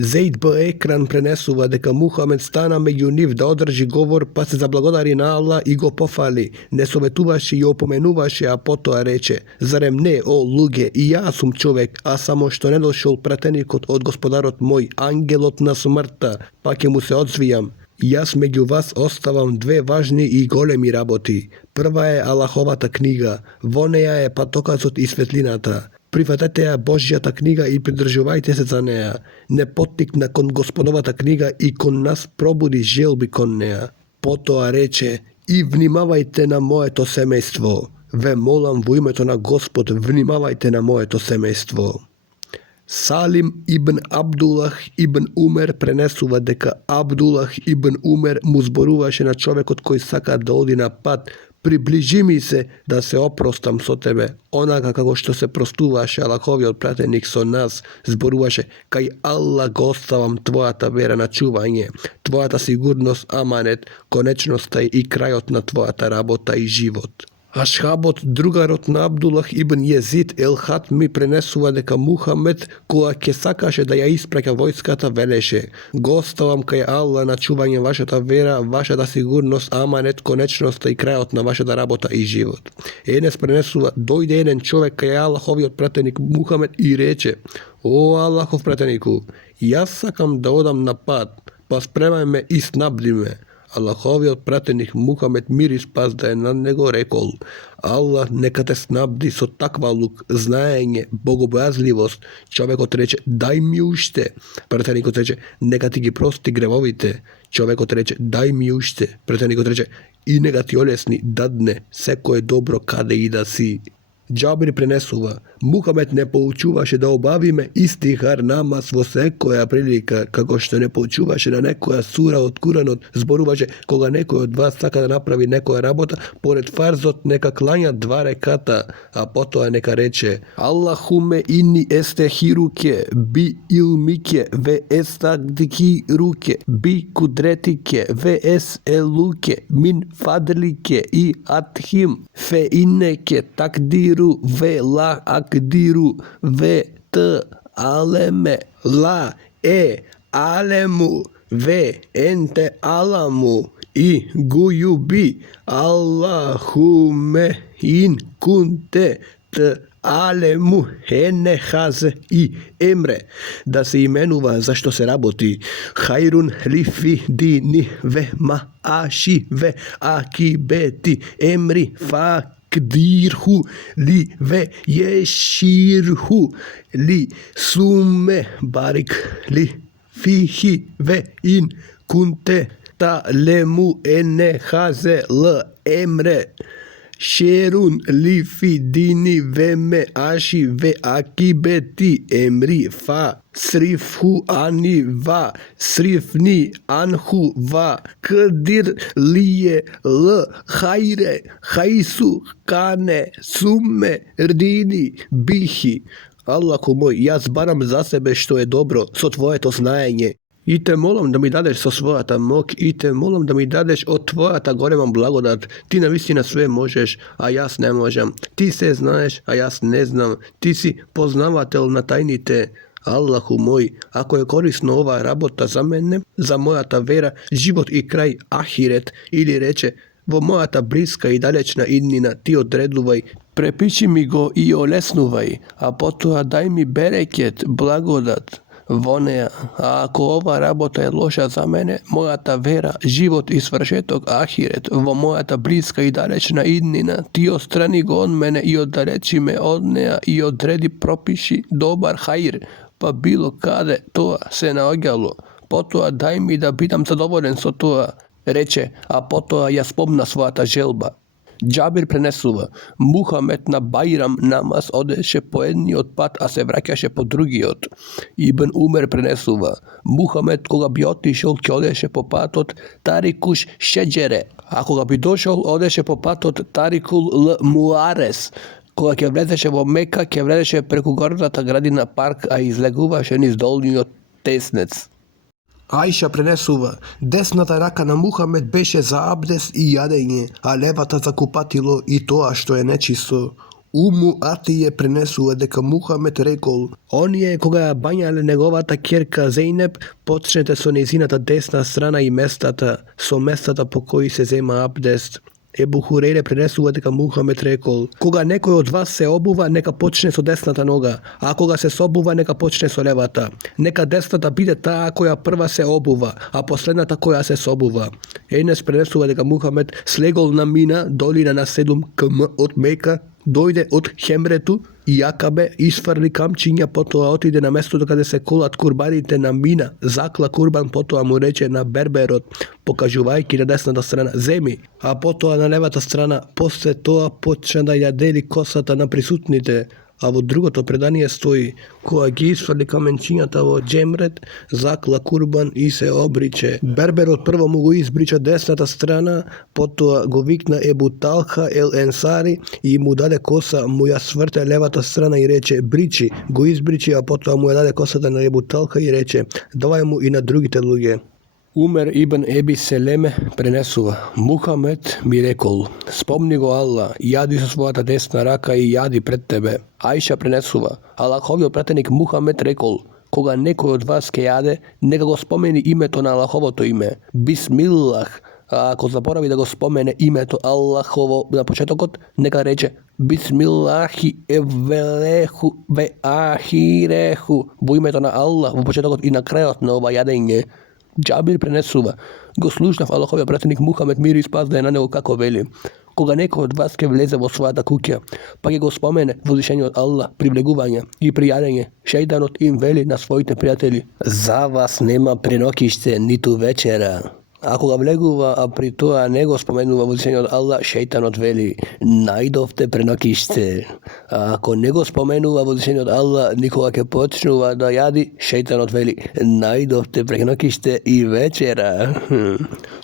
Zeid B. Ekran prenesува дека Мухамед стана меѓу нив да одржи говор, па се заблагодари на Аллах и го пофали, не советуваше и опоменуваше, а потоа рече: зарем не, о луѓе, и јас сум човек, а само што не дошол пратеникот од Господарот мој, ангелот на смртта, па ќе му се одзвијам. Јас меѓу вас оставам две важни и големи работи. Прва е Аллаховата книга, во неја е патокасот и светлината. Прифатете ја Божјата книга и придржувајте се за неја. Не поттикна кон Господовата книга и кон нас пробуди желби кон неја. Потоа рече: и внимавајте на моето семејство. Ве молам во името на Господ, внимавајте на моето семејство. Салим ибн Абдулах ибн Умер пренесува дека Абдулах ибн Умер му зборуваше на човекот кој сака да оди на пат: приближи ми се да се опростам со тебе, онака како што се простуваше Аллаховиот пратеник со нас, зборуваше: кај Аллах го оставам твојата вера на чување, твојата сигурност аманет, конечноста и крајот на твојата работа и живот. Ашхабот, другарот на Абдулах ибн Језид ел Хатми пренесува дека Мухамед, кога ќе сакаше да ја испраќа војската, велеше: го оставам кај Аллах на чување вашата вера, вашата сигурност, аманет, конечноста и крајот на вашата работа и живот. Енес пренесува: дојде еден човек кај Аллаховиот пратеник Мухамед и рече: о Аллахов пратенику, јас сакам да одам на пат, па спремај ме и снабди ме. Аллаховиот пратеник Мухамед мир и спас да е над него рекол: Аллах нека те снабди со таква лук, знаење, богобојазливост. Човекот рече: дај ми уште. Пратеникот рече: нека ти ги прости гревовите. Човекот рече: дај ми уште. Пратеникот рече: и нека ти олесни, дадне секое добро каде и да си. Џабир пренесува: Мухамед не поучуваше да обавиме истихар намаз во секоја прилика, како што не поучуваше на некоја сура од Куранот. Зборуваше: кога некој од вас сака да направи некоја работа, поред фарзот нека клања 2 реката, а потоа нека рече: Аллахуме inni естехируке би илмике ве естагдикируке би кудретике ве еселуке мин фадлике и атхим фе иннеке такдиру ве ла акдиру ве т алеме ла алему ве енте аламу и гуюби. Аллахуме ин кунте т алему хенехазе и емре. Да се именува зашто се работи. Хајрун лифи дини ве ма аши ве акибети емри фа кдирху ли ве јеширху ли суме барик ли фихи ве ин кунте та лему енехазе л емре. Шерун ли фи дини ве ме аши ве акибети емри фа срифху ани ва срифни анху ва кдир лие л хајре хајсу кане суме рдини бихи. Аллаху мој, јас барам за себе што е добро со твоето знаење. И те молам да ми дадеш со својата мок, и те молам да ми дадеш од твојата голема благодат. Ти навистина све можеш, а јас не можам. Ти се знаеш, а јас не знам. Ти си познавател на тајните. Аллаху мој, ако е корисно оваа работа за мене, за мојата вера, живот и крај ахирет, или рече: во мојата блиска и далечна иднина ти одредувај, препичи ми го и олеснувај, а потоа дај ми берекет, благодат во неја. А ако ова работа е лоша за мене, мојата вера, живот и свршеток ахирет, во мојата блиска и далечна иднина, ти отстрани го од мене и оддалечи ме од неја и одреди, пропиши добар хаир, па било каде тоа се наоѓало. Потоа дај ми да бидам задоволен со тоа, рече, а потоа ја спомна својата желба. Џабир пренесува: Мухамед на Бајрам намаз одеше по едниот пат, а се враќаше по другиот. Ибн Умер пренесува: Мухамед кога би отишол, ќе одеше по патот Тарикуш Шеџере, а кога би дошол, одеше по патот Тарикул Л Муарес. Кога ќе влезеше во Мека, ќе влезеше преку горната градина парк, а излегуваше низ долниот теснец. Аиша пренесува: десната рака на Мухамед беше за абдес и јадење, а левата за купатило и тоа што е нечисто. Атije пренесува дека Мухамед рекол: оние кога ја бањале неговата ќерка Зейнеп, почнете со нејзината десна страна и со местата по кои се зема абдест. Ебу Хурейре пренесува дека Мухамед рекол: кога некој од вас се обува, нека почне со десната нога, а кога се собува, нека почне со левата. Нека десната биде таа која прва се обува, а последната која се собува. Енес пренесува дека Мухамед слегол на Мина, долина на 7 км од Мека, дојде од Хемрету и Јакабе, isфрли камчиња, потоа отиде на местото каде се колат курбаните на Мина, закла курбан, потоа му рече на берберот, покажувајќи на десната страна: земи, а потоа на левата страна. После тоа почна да ја дели косата на присутните. А во другото предание стои: кога ги isфрли каменчињата во Џемрет, закла курбан и се обриче. Берберот прво му го избрича десната страна, потоа го викна Ебу Талха ел Енсари и му даде коса, му ја сврте левата страна и рече: бричи, го избричи, а потоа му ја даде косата на Ебу Талха и рече: давај му и на другите луѓе. Умер ибн Еби Селеме пренесува: Мухамед ми рекол: спомни го Алла, јади со својата десна рака и јади пред тебе. Аиша пренесува: Аллаховиот пратеник Мухамед рекол: кога некој од вас ке јаде, нека го спомени името на Аллаховото име, Бисмиллах, а ако заборави да го спомене името Аллахово на почетокот, нека рече Бисмиллахи евелеху ве ахиреху, во името на Аллах во почетокот и на крајот на ова јадење. Џабир пренесува: го слушнав Аллаховиот пратеник Мухамед, мир и спас да е на него, како вели: кога некој од вас ке влезе во својата куќа, па ќе го спомене возвишениот Аллах при влегување и при јадење, шејтанот им вели на своите пријатели: за вас нема пренокиште ниту вечера. Ако го влегува, а при тоа не го споменува возвишениот Аллах, шејтанот вели: најдовте пренокиште. А ако не го споменува возвишениот Аллах, никога ќе почнува да јади, шејтанот вели: најдовте пренокиште и вечера.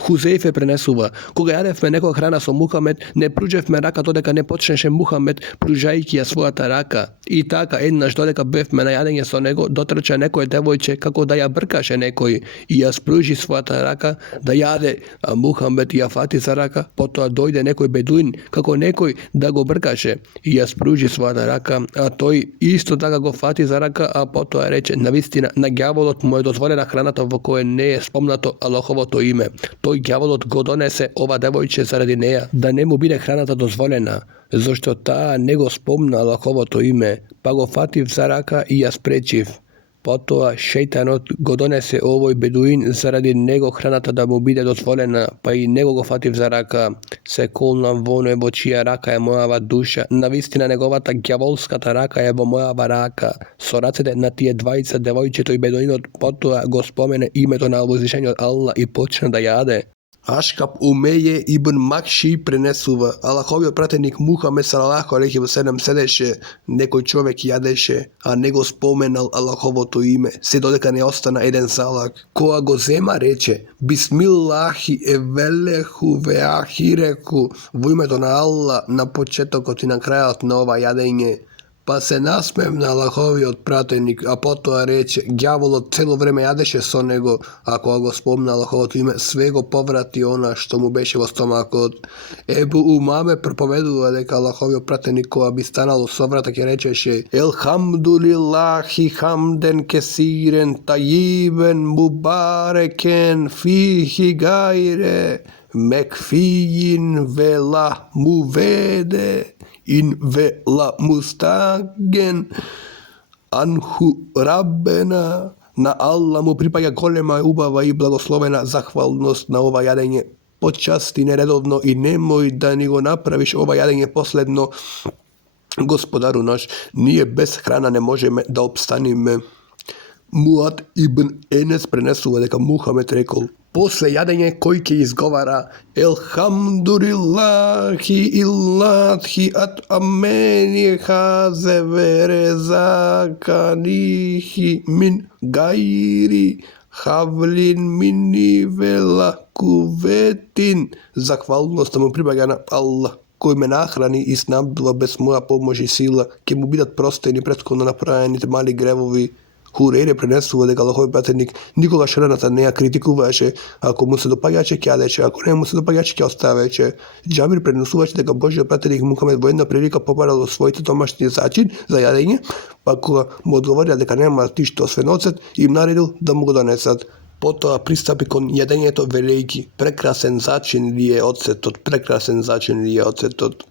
Хузејфе пренесува: кога јадевме некоја храна со Мухамед, не пруџевме рака додека не почнеше Мухамед, пружајќи ја својата рака. И така, еднаш додека бевме на јадење со него, дотрча некој девојче како да ја бркаше некој и ја спружи својата рака да јаде, а Мухамед ја фати за рака. Потоа дојде некој бедуин како некој да го бркаше и ја спружи својата рака, а тој исто така го фати за рака, а потоа рече: навистина, на ѓаволот му е дозволена храната во која не е спомнато Аллаховото име. Тој ѓаволот го донесе ова девојче заради неја, да не му биде храната дозволена, зашто таа не го спомна Аллаховото име, па го фатив за рака и ја спречив. Потоа шејтанот го донесе овој бедуин заради него храната да му биде дозволена, па и него го фатив за рака. Се колнам во оној во чија рака е мојава душа. Навистина неговата ѓаволската рака е во мојава рака. Со рацете на тие двајца, девојчето и бедуинот, потоа го спомене името на возвишениот Аллах и почна да јаде. Ашкап Умеје ибн Макши пренесува: Аллаховиот пратеник Мухамед салалаху алейхи ва селем седеше, некој човек јадеше, а не го споменал Аллаховото име, се додека не остана еден залак. Кога го зема, рече: Бисмиллахи евелеху ве ахиреху, во името на Аллах на почетокот и на крајот на ова јадење. Па се насмев на Аллаховиот пратеник, а потоа рече: ѓаволот цело време јадеше со него, а кога го спомна Аллаховото име, све го поврати она што му беше во стомакот. Ебу Умаме проповедува дека Аллаховиот пратеник кога би станал со врата ќе речеше: Елхамдулилахи хамден кесирен тајибен мубарекен фихи гајре мекфијин вела муведе ин вела мустаген анху раббена. На Алла му припаѓа голема убава и благословена захвалност на ова јадење. Почасти нередовно и немој да ни го направиш ова јадење последно. Господару наш, ние без храна не можеме да обстаниме. Муад ибн Енес пренесува дека Мухамед рекол: после јадење кој ќе изговара Елхамдулилахи иллахи ат амени хазе верезаканихи мин гајри хавлин мини вела куветин. Захвалноста му припаѓа на Аллах, кој ме нахрани и снабдува без моја помош и сила, ќе му бидат простени претходно направените мали гревови. Хурейре пренесува дека Аллаховиот пратеник никогаш храната не ја критикуваше, ако му се допаѓаше ќе јадеше, ако не му се допаѓаше ќе оставеше. Џабир пренесуваше дека Божиот пратеник Мухамед во една прилика побарал своите домашни зачин за јадење, па кога му одговорија дека нема ништо освен оцет, им наредил да му го донесат. Потоа пристапи кон јадењето велејки: прекрасен зачин ли е оцетот, прекрасен зачин ли е оцетот.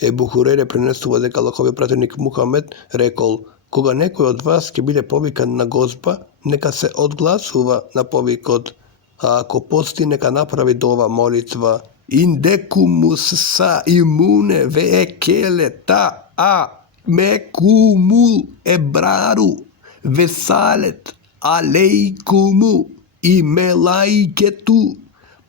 Ебу Хурейре пренесува дека Аллаховиот пратеник Мухамед рекол: кога некој од вас ќе биде повикан на гозба, нека се одгласува на повикот, а ако пости, нека направи дова молитва: индекумус са имуне ве екеле та а мекумул ебрару весалет алейкуму и мелаикету.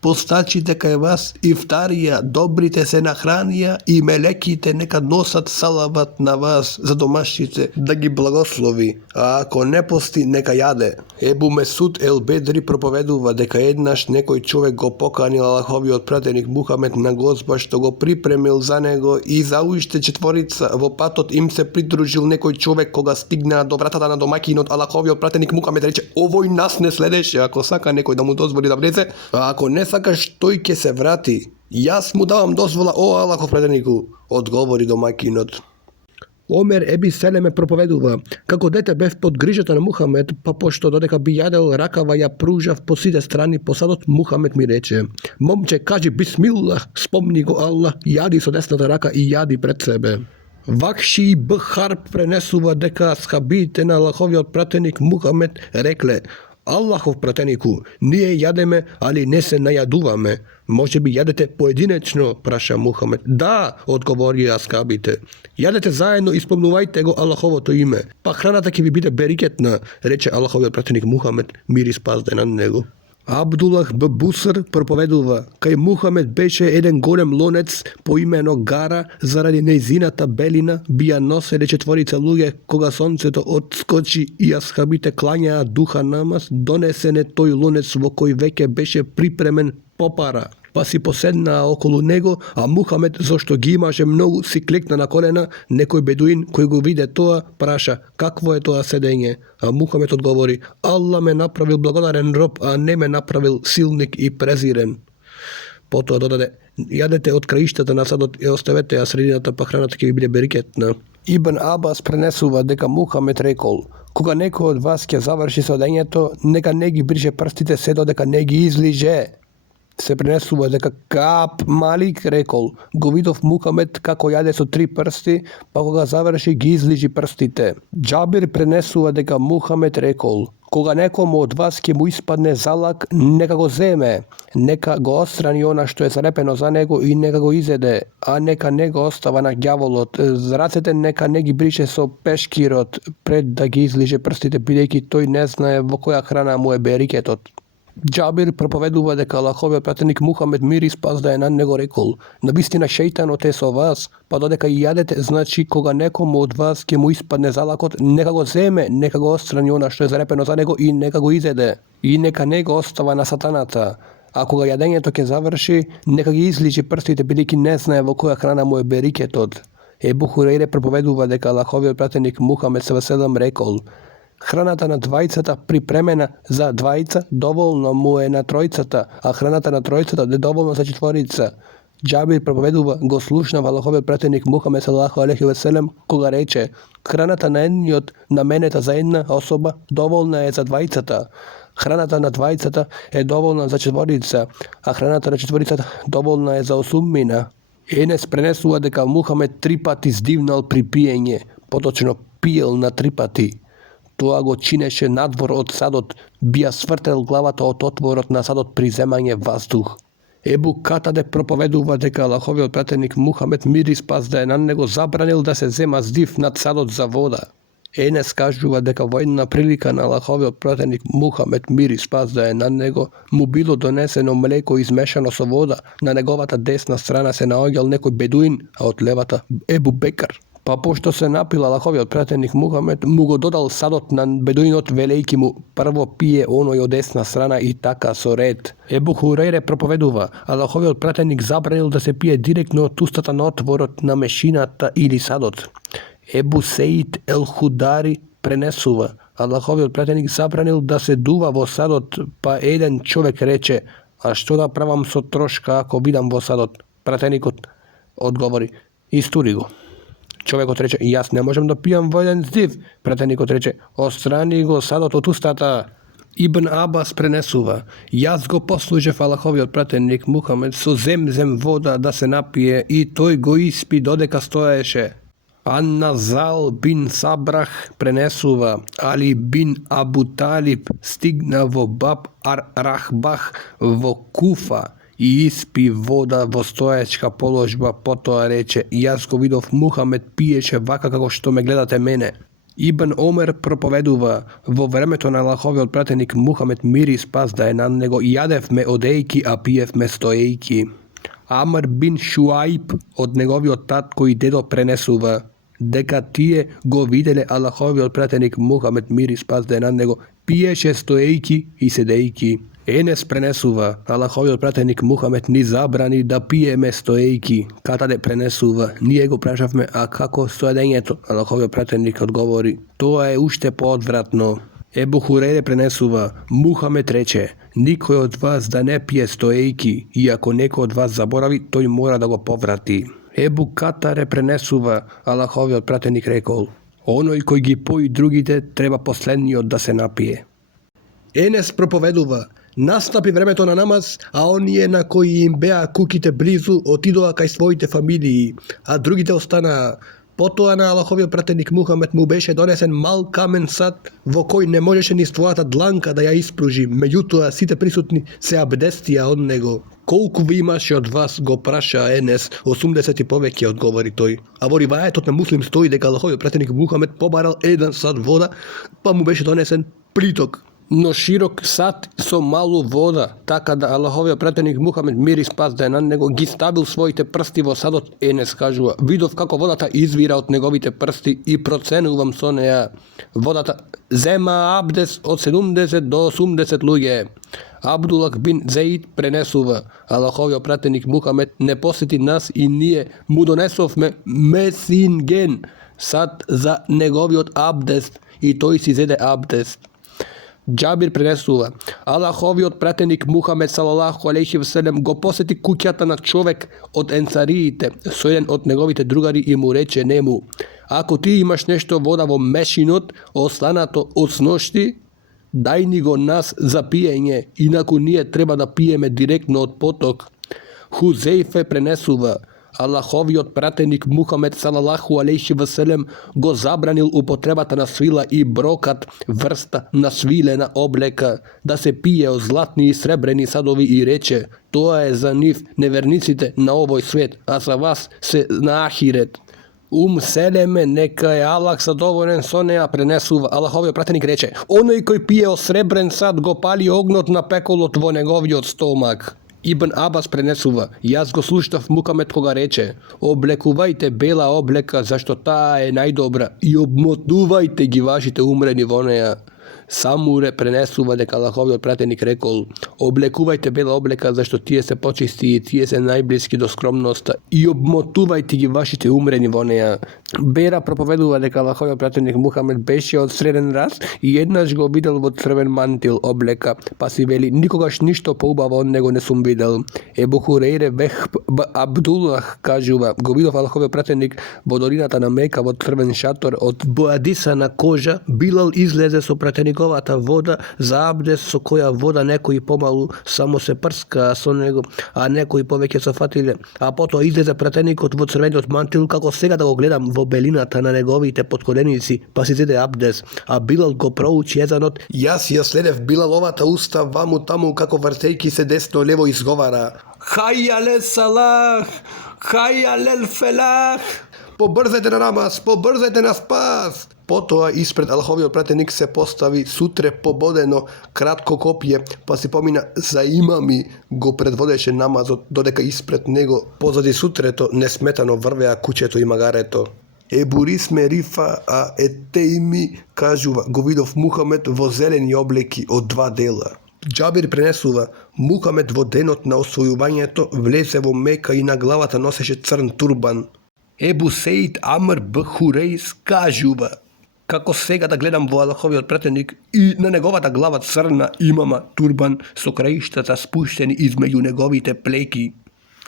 Постачи дека е вас ифтарија, добрите се нахранија и мелеките нека носат салават на вас за домашните да ги благослови, а ако не пости, нека јаде. Ебу Месуд ел Бедри проповедува дека еднаш некој човек го поканил Аллаховиот пратеник Мухамед на гозба што го припремил за него и за уште четворица. Во патот им се придружил некој човек. Кога стигнаа до вратата на домаќинот, Аллаховиот пратеник Мухамед рече: овој нас не следеше, ако сака некој да му дозволи да влезе, а ако не сакаш, тој ќе се врати. Јас му давам дозвола, о Аллахов пратенику, одговори домаќинот. Омер Еби Селеме проповедува: како дете бев под грижата на Мухамед, па пошто додека би јадел, ракава ја пружав по сите страни посадот, Мухамед ми рече: момче, кажи бисмиллах, спомни го Аллах, јади со десната рака и јади пред себе. Вахши и Бхарб пренесува дека асхабите на Аллаховиот пратеник Мухамед рекле: Аллахов пратенику, ние јадеме, али не се најадуваме. Може би јадете поединечно, праша Мухамед. Да, одговори аскабите. Јадете заедно и спомнувајте го Аллаховото име. Па храната ќе ви биде берикетна, рече Аллаховиот пратеник Мухамед, мир и спас да е на него. Абдулах Б. Буср проповедува: кај Мухамед беше еден голем лонец по имено Гара, заради нејзината белина би ја носеле четворица луѓе. Кога сонцето отскочи и асхабите клањаа духа намаз, донесене тој лонец во кој веќе беше припремен попара. Па си поседнаа околу него, а Мухамед, зашто ги имаше многу, си клекна на колена. Некој бедуин кој го виде тоа, праша: какво е тоа седење? А Мухамед одговори: Аллах ме направил благодарен роб, а не ме направил силник и презирен. Потоа додаде: јадете од краиштата на садот и оставете ја средината, па храната ќе ви биде берикетна. Ибн Абас пренесува дека Мухамед рекол: кога некој од вас ќе заврши седењето, нека не ги брише прстите се додека не ги излиже. Се пренесува дека Кааб Малик рекол: го видов Мухамед како јаде со 3 прсти, па кога заврши ги излижи прстите. Џабир пренесува дека Мухамед рекол: кога некому од вас ќе му испадне залак, нека го земе, нека го отстрани она што е залепено за него и нека го изеде, а нека не го остава на ѓаволот. Рацете нека не ги брише со пешкирот пред да ги излиже прстите, бидејќи тој не знае во која храна му е берикетот. Џабир проповедува дека Аллаховиот пратеник Мухамед, мир и спас да е на него, рекол: навистина шејтанот е со вас, па додека и јадете, значи кога некому од вас ќе му испадне залакот, нека го земе, нека го отстрани она што е зарепено за него и нека го изеде, и нека не го остава на сатаната. А кога јадењето ќе заврши, нека ги изличи прстите, бидејќи не знае во која храна му е берикетот. Ебу Хурейре проповедува дека Аллаховиот пратеник Мухамед ﷺ рекол: храната на двајцата припремена за двајца, доволно му е на тројцата, а храната на тројцата недоволно за четворица. Џабир проповедува: го слушнав Аллаховиот пратеник Мухамед ﷺ кога рече: храната на едниот наменета за една особа доволна е за двајцата. Храната на двајцата е доволна за четворица, а храната на четворицата доволна е за осуммина. Енес пренесува дека Мухамед 3 пати здивнал при пиење, поточно пиел на 3 пати. Тоа го чинеше надвор од садот, би ја свртел главата од отворот на садот при земање ваздух. Ебу Катаде проповедува дека Аллаховиот пратеник Мухамед, мир и спас да е на него, забранил да се зема здив над садот за вода. Енес кажува дека во една прилика на Аллаховиот пратеник Мухамед, мир и спас да е на него, му било донесено млеко измешано со вода, на неговата десна страна се наоѓал некој бедуин, а од левата Ебу Бекар. Па пошто се напил Аллаховиот пратеник Мухамед, му го додал садот на бедуинот, велејки му: прво пие оној од десна страна и така со ред. Ебу Хурейре проповедува: Аллаховиот пратеник забранил да се пие директно од устата на отворот на мешината или садот. Ебу Сеид ел Худари пренесува: Allahoviот пратеник забранил да се дува во садот, па еден човек рече: а што да правам со трошка ако бидам во садот? Пратеникот одговори: истури го. Човекот рече: јас не можам да пијам во еден здив. Пратеникот рече: отстрани го садот од устата. Ибн Абас пренесува: јас го послужев Аллаховиот пратеник Мухамед со земзем вода да се напие и тој го испи додека стоеше. Ан-Назал бин Сабрах пренесува: Али бин Абу Талиб стигна во Баб ар-Рахбах во Куфа и испи вода во стоечка положба, потоа рече: јас го видов Мухамед пиеше вака како што ме гледате мене. Ибн Омер проповедува: во времето на Аллаховиот пратеник Мухамед мир и спас да е на него, јадевме одејки, а пиевме стоејки. Амр бин Шуајб од неговиот татко и дедо пренесува дека тие го виделе Аллаховиот пратеник Мухамед мир и спас да е на него, пиеше стоејки и седејки. Енес пренесува: Аллаховиот пратеник Мухамед ни забрани да пиеме стоејки. Катаде пренесува: ние го прашавме: а како стоењето? Аллаховиот пратеник одговори: тоа е уште поодвратно. Ебу Хурейре пренесува: Мухамед рече: никој од вас да не пие стоејки, и ако некој од вас заборави, тој мора да го поврати. Ебу Катаре пренесува: Аллаховиот пратеник рекол: оној кој ги пои другите, треба последниот да се напие. Енес проповедува: настапи времето на намаз, а оние на кои им беа куќите близу отидоа кај своите фамилии, а другите останаа. Потоа на Аллаховиот пратеник Мухамед му беше донесен мал камен сад во кој не можеше ни својата дланка да ја испружи, меѓутоа сите присутни се абдестија од него. Колку ви имаше од вас, го праша Енес? 80 и повеќе, одговори тој. А во ривајетот на Муслим стои дека Аллаховиот пратеник Мухамед побарал еден сад вода, па му беше донесен приток, но широк сад со малу вода, така да Аллаховиот пратеник Мухамед мир и спас да е на него ги ставил своите прсти во садот. Енес кажува: видов како водата извира од неговите прсти и проценувам со неа. Водата зема абдес од 70 до 80 луѓе. Абдулах бин Зеид пренесува: Аллаховиот пратеник Мухамед не посети нас и ние му донесовме месинген, сад за неговиот абдест, и тој си зеде абдест. Џабир пренесува: Аллаховиот пратеник Мухамед салалаху алейхи веселем го посети куќата на човек од енсариите со еден од неговите другари и му рече нему: ако ти имаш нешто вода во мешинот останато од сношти, дај ни го нас за пиење, инаку ние треба да пиеме директно од поток. Хузейфе пренесува: Аллаховиот пратеник Мухамед салалаху алейхи веселем го забранил употребата на свила и брокат, врста на свилена облека, да се пие од златни и сребрени садови и рече: тоа е за нив неверниците на овој свет, а за вас се на ахирет. Селеме, нека е Аллах задоволен со неа, пренесува: Аллаховиот пратеник рече: оној кој пие од сребрен сад го пали огнот на пеколот во неговиот стомак. Ибн Абас пренесува: јас го слушнав Мухамед кога рече: облекувајте бела облека, зашто таа е најдобра, и обмотувајте ги вашите умрени во неа. Самуре пренесува дека Аллаховиот пратеник рекол: облекувајте бела облека, зашто тие се почисти и тие се најблиски до скромноста, и обмотувајте ги вашите умрени во неа. Бера проповедува дека Аллаховиот пратеник Мухамед беше од среден раст и еднаш го видел во црвен мантил облека, па си вели: никогаш ништо поубаво од него не сум видел. Ебу Хурейре Вехб Абдуллах кажува: го видов Аллаховиот пратеник во долината на Мека во црвен шатор од боадиса на кожа. Билал излезе со пратениковата вода за абдес, со која вода некои помалу само се прскаа со него, а некои повеќе се фатиле. А потоа излезе пратеникот во црвениот мантил, како сега да го гледам, во белината на неговите подколеници, па си зеде абдес. А Билал го проучи езанот: јас ја следев Билаловата уста ваму таму, како вртејки се десно лево изговара: хајја ле салах, хајја лел фелах. Побрзајте на намаз, побрзајте на спас. Потоа испред Аллаховиот пратеник се постави сутре пободено кратко копје, па си помина за имами, го предводеше намазот, додека испред него позади сутрето несметано врвеа куќето и магарето. Ебурисме Рифа а Етеими кажува: го видов Мухамед во зелени облеки од два дела. Џабир пренесува: Мухамед во денот на освојувањето влезе во Мека и на главата носеше црн турбан. Ебу Сеид Амр Б Хурейс кажува: Kako сега да гледам во Аллаховиот пратеник и на неговата глава црна имама турбан со краиштата спуштени измеѓу неговите плеки.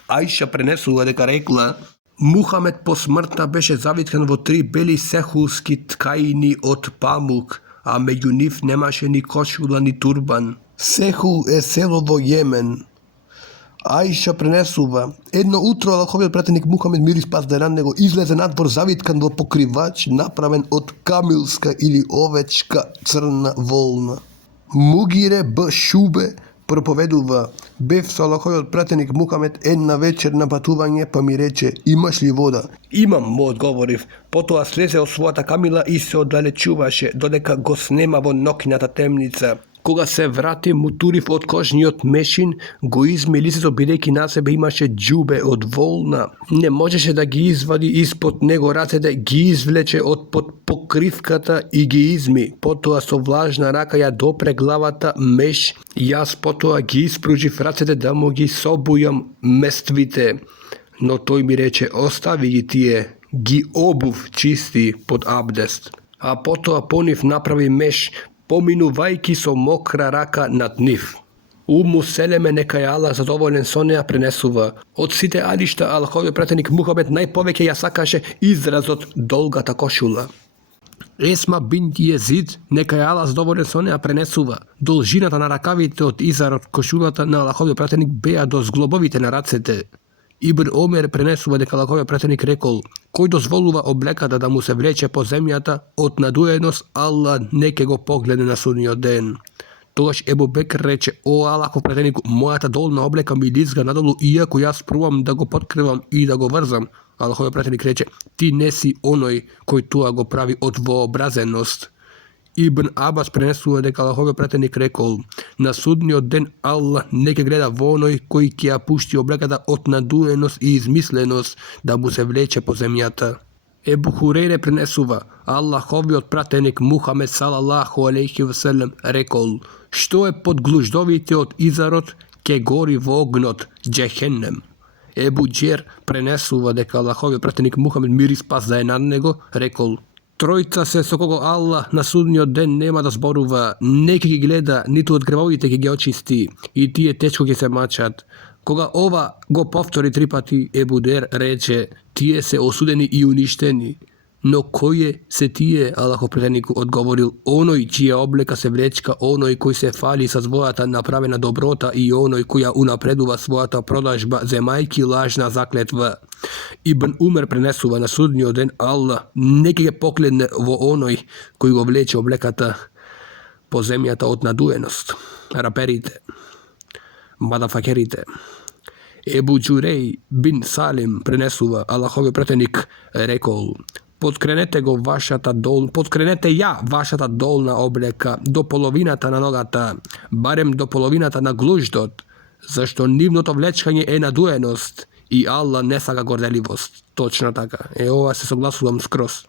Аиша пренесува дека рекла: Мухамед по смртта беше завиткан во 3 бели сехулски ткаини од памук, а меѓу нив немаше ни кошула ни турбан. Сехул е село во Јемен. Аиша пренесува: едно утро Аллаховиот пратеник Мухамед мир и спас да него излезе надвор завиткан во покривач направен од камилска или овечка црна волна. Мугире Б. Шубе проповедува: бев со Аллаховиот пратеник Мухамед една вечер на патување, па ми рече: имаш ли вода? Имам, му одговорив. Потоа слезе од својата камила и се оддалечуваше, додека го снема во ноќната темница. Кога се врати, му турив од кожниот мешин, го изми лицето бидејќи на себе имаше џубе од волна. Не можеше да ги извади испод него рацете, ги извлече од под покривката и ги изми. Потоа со влажна рака ја допре главата меш. Јас потоа ги испружив рацете да му ги собујам мествите. Но тој ми рече: остави ги тие, ги обув чисти под абдест. А потоа по нив направи меш, поминувајќи со мокра рака над нив. Уму Селеме, нека ја Аллах задоволен со неа, пренесува: од сите алишта Аллаховиот пратеник Мухамед најповеќе ја сакаше изразот долгата кошула. Есма бинт Језид, нека ја Аллах задоволен со неа, пренесува: должината на ракавите од изарот кошулата на Аллаховиот пратеник беа до зглобовите на рацете. Ибн Омер пренесува дека Аллаховиот пратеник рекол: кој дозволува облеката да му се влече по земјата од надуеност, Аллах не ќе го погледне на судниот ден. Тогаш Ебу Бекр рече: о Аллахов пратеник, мојата долна облека ми лизга надолу, иако јас пробам да го подкривам и да го врзам. Аллаховиот пратеник рече: ти не си оној кој тоа го прави од вообразеност. Ибн Абас пренесува дека Аллаховиот пратеник рекол: на судниот ден Аллах не ќе гледа во оној кој ќе ја пушти облеката од надуеност и измисленост да му се влече по земјата. Ебу Хурейре пренесува: Аллаховиот пратеник Мухамед салалаху алейхи веселем рекол: што е под глуждовите од изарот, ќе гори во огнот џехеннем. Ебу Џер пренесува дека Аллаховиот пратеник Мухамед мир и спас да е над него рекол: тројца се со кого Аллах на судниот ден нема да зборува, не ќе ги гледа, ниту од гревовите ќе ги очисти, и тие тешко ќе се мачат. Кога ова го повтори 3 пати, Ебу Дер рече: тие се осудени и уништени. Но кој се тие? Аллахов пратеник одговорил: оној чија облека се влечка, оној кој се фали со својата направена доброта и оној кој ја унапредува својата продажба, земајки лажна заклетва. Ибн Умер пренесува: на судниот ден Аллах не ќе го погледне во оној кој го влече облеката по земјата од надуеност. Раперите, мадафакерите. Ебу Џуреј бин Салим пренесува: Аллаховиот пратеник рекол: подкренете ја вашата долна облека до половината на ногата, барем до половината на глуждот, зашто нивното влечкање е надуеност и Аллах не сака горделивост. Точно така. Ова се согласувам скроз.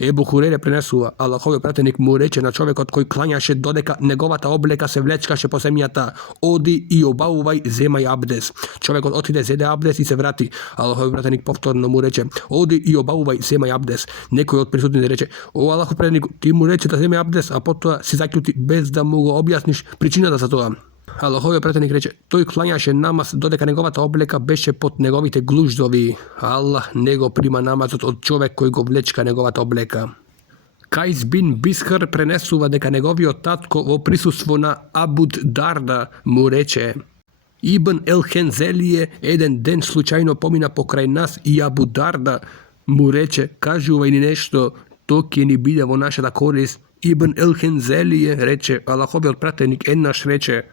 Ебу Хурейре пренесува: Аллаховиот пратеник му рече на човекот кој клањаше додека неговата облека се влечкаше по земјата: оди и обавувај, земај абдес. Човекот отиде, зеде абдес и се врати. Аллаховиот пратеник повторно му рече: оди и обавувај, земај абдес. Некој од присутните рече: о Аллахов пратеник, ти му рече да земе абдес, а потоа си заклjuti без да му го објасниш причината за тоа. Аллаховиот пратеник рече: тој клањаше намаз додека неговата облека беше под неговите глуждови. Аллах не го прима намазот од човек кој го влечка неговата облека. Кајс бин Бисхар пренесува дека неговиот татко во присуство на Абуд Дарда му рече: Ибн Ел Хензелие еден ден случајно помина покрај нас и Абу Дарда му рече: кажувај ни нешто, то ќе ни биде во нашата корист. Ибн Ел Хензелие рече: Аллаховиот пратеник еднаш рече: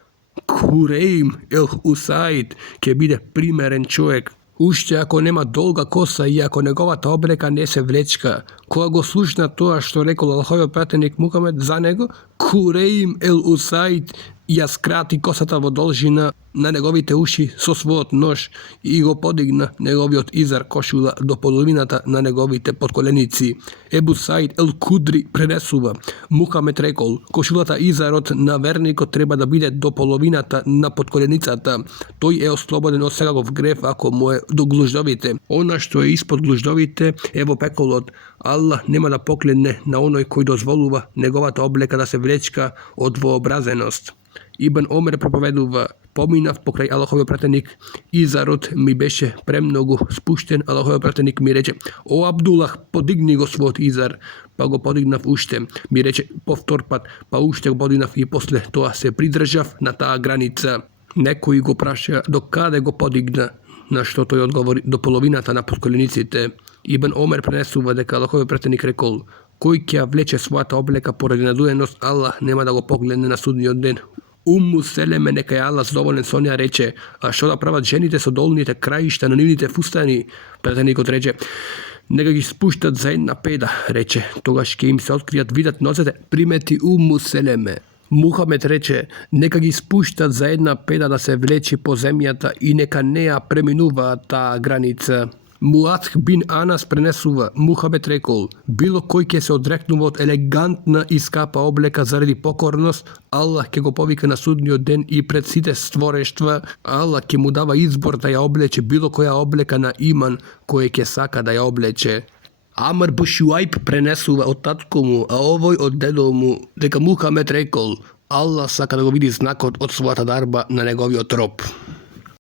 Хурейм Ел Усаид ќе биде примерен човек, уште ако нема долга коса и ако неговата облека не се влечка. Кога го слушна тоа што рекол Аллаховиот пратеник Мухамед за него, Хурейм Ел Усаид ja skrati kosata vodolžina na njegovite uši so svoj nož i go podigna njegovi od izar košula do polovinata na njegovite podkolenici. Ebu Said el-Kudri prenesuva. Muhamed rekol, košulata izarot na verniko treba da bide do polovinata na podkolenicata. To je osloboden od svegagov gref ako mu je do gluždovite. Ona što je ispod gluždovite, evo pekolot. Allah nema da poklene na onoj koji dozvoluva njegovata obleka da se vlečka od dvoobrazenost. Ibn Omer propoveduva, pominav pokraj Allahovio pratenik, izarot mi beše premnogu spušten, Allahovio pratenik mi reče, o Abdullah, podigni go svoj izar, pa go podignav ušte. Mi reče, povtorpat, pa ušte go podignav i posle toa se pridržav na ta granica. Neko go praša, do kada go podigna, na što to je odgovori, do polovinata na podkolenicite. Ibn Omer prenesuva deka Allahovio pratenik rekol, koji kja vleče svata obleka poradi nadujenost, Allah nema da go poglede na sudnji den. Ummu Seleme neka je Allah zadovoljen Sonja reče, a što da pravat ženite so dolnite krajišta, nanivnite fustani, pratenik odreče, neka gi spuštat za jedna peda, reče, toga ške im se otkrijat vidat nozete, primeti Ummu Seleme. Muhamed reče, neka gi spuštat za jedna peda da se vleči po zemljata i neka neja preminuva ta granica. Muadh bin Anas prenesuva, Muhamed rekol, bilo koji ke se odreknuva od elegantna i skapa obleka zaradi pokornost, Allah ke go povika na sudnji den i pred site stvoreštva, Allah ke mu dava izbor da ja obleče bilo koja obleka na iman koje ke saka da ja obleče. Amr Bušuajb prenesuva od tatkomu, a ovoj od dedomu, deka Muhamed rekol, Allah saka da go vidi znak od svojata darba na njegovio trop.